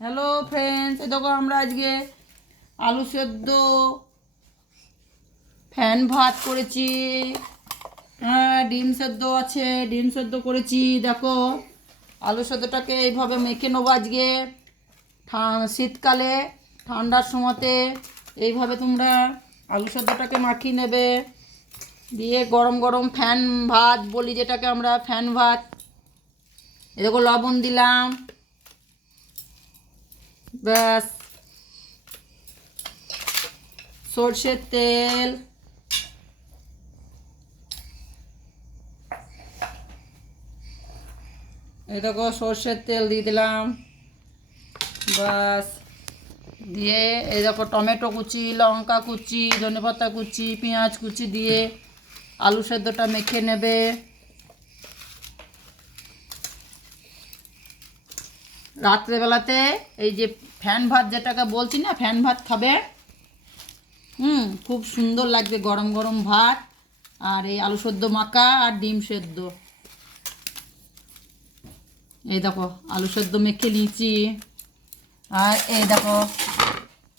Hello friends, এই দেখো আমরা আজকে আলু সেদ্ধ ফ্যান ভাত করেছি। হ্যাঁ, ডিম সেদ্ধ আছে, ডিম সেদ্ধ করেছি। দেখো আলু সেদ্ধটাকে এইভাবে মেখে নেবো আজকে। শীতকালে ঠান্ডার সময়তে এইভাবে তোমরা আলু সেদ্ধটাকে মাখিয়ে নেবে, দিয়ে গরম গরম ফ্যান ভাত বলি যেটাকে আমরা, ফ্যান ভাত। এ দেখো লবণ দিলাম, ব্যাস। সর্ষের তেল, এই দেখো সর্ষের তেল দিয়ে দিলাম, ব্যাস। দিয়ে এই দেখো টমেটো কুচি, লঙ্কা কুচি, ধনেপাতা কুচি, পেঁয়াজ কুচি দিয়ে আলু সেদ্ধটা মেখে নেবে। রাত্রেবেলাতে এই যে ফ্যান ভাত যেটাকে বলছি না, ফ্যান ভাত খাবে। খুব সুন্দর লাগবে গরম গরম ভাত আর এই আলু সেদ্ধ মাখা আর ডিম সেদ্ধ। এই দেখো আলু সেদ্ধ মেখে নিয়েছি, আর এই দেখো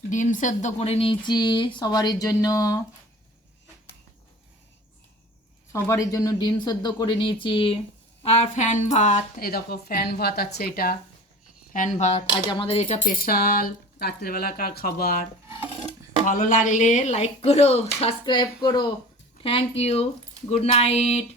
ডিম সেদ্ধ করে নিয়েছি সবারই জন্য। ডিম সেদ্ধ করে নিয়েছি। আর ফ্যান ভাত, এই দেখো ফ্যান ভাত আছে, এটা ফ্যান ভাত আজ আমাদের, এটা স্পেশাল রাত্রেবেলাকার খাবার। ভালো লাগলে লাইক করো, সাবস্ক্রাইব করো। Thank you, good night.